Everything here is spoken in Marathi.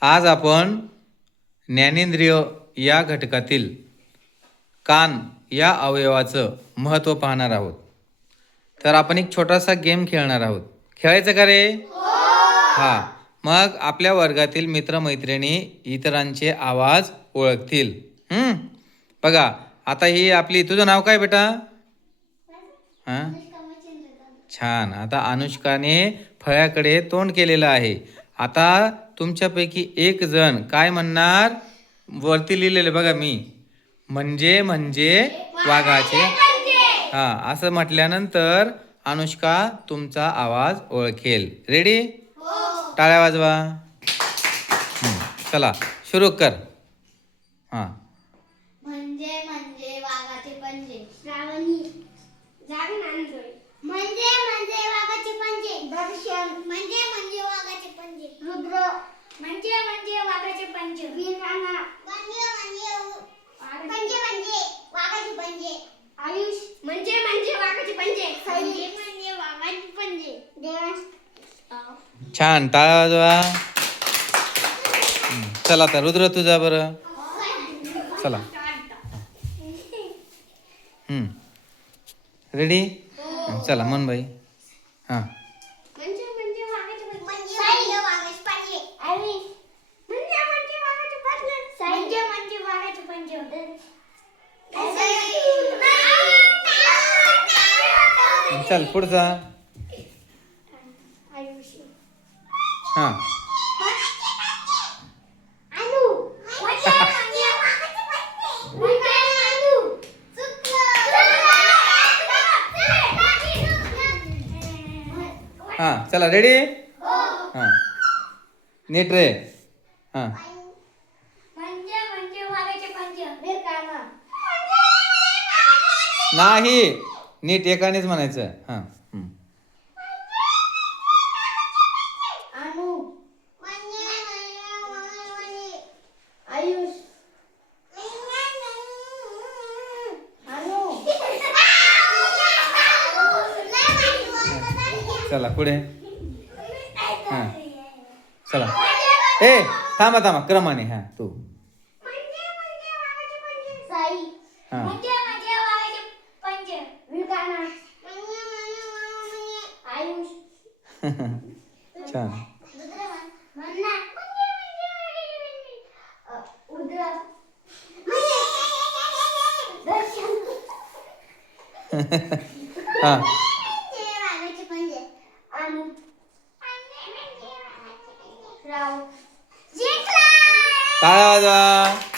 आज आपण ज्ञानेंद्रिय या घटकातील कान या अवयवाचं महत्त्व पाहणार आहोत. तर आपण एक छोटासा गेम खेळणार आहोत. खेळायचं का रे? हा. मग आपल्या वर्गातील मित्रमैत्रिणी इतरांचे आवाज ओळखतील. बघा आता ही आपली तुझं नाव काय बेटा? हां? छान. आता अनुष्काने फळ्याकडे तोंड केलेलं आहे. आता तुमच्यापैकी एक जण काय म्हणणार? वरती लिहिलेलं बघा मी. म्हणजे म्हणजे वाघाचे. हा असं म्हटल्यानंतर अनुष्का तुमचा आवाज ओळखेल. रेडी टाळ्या वाजवा. चला सुरू कर. हां म्हणजे म्हणजे वाघाचे पंजे श्रावणी जाग नांदोय म्हणजे म्हणजे वाघाचे पंजे दर्शन म्हणजे म्हणजे वाघाचे पंजे रुद्र म्हणजे म्हणजे वाघाचे पंजे. वीराना म्हणजे म्हणजे पंजे म्हणजे वाघाचे पंजे. आयुष. म्हणजे म्हणजे वाघाचे पंजे. म्हणजे म्हणजे वाघाचे पंजे. देवांश छान टाळ्या वाजवा हम्म, चला आता रुद्र तुझा बरं. चला. रेडी चला मन बाई हां म्हणजे म्हणजे वाघाचे पंजे म्हणजे वाघाचे पंजे आयुष म्हणजे म्हणजे वाघाचे पंजे म्हणजे म्हणजे वाघाचे पंजे चल पुढचा हां. हां चला रेडी हां. नीट रे. हां म्हणजे म्हणजे वाघाचे पंजे भिरकाना नाही नीट एकानेच म्हणायचं. हां. चला पुढे. हां. चला. ए थांबा थांबा. क्रमाने हां तू. हां. म्हणजे म्हणजे वाघाचे पंजे. विकाना. आयुष. छान. म्हणना उद्र दर्शन हां. टाळ्या वाजवा.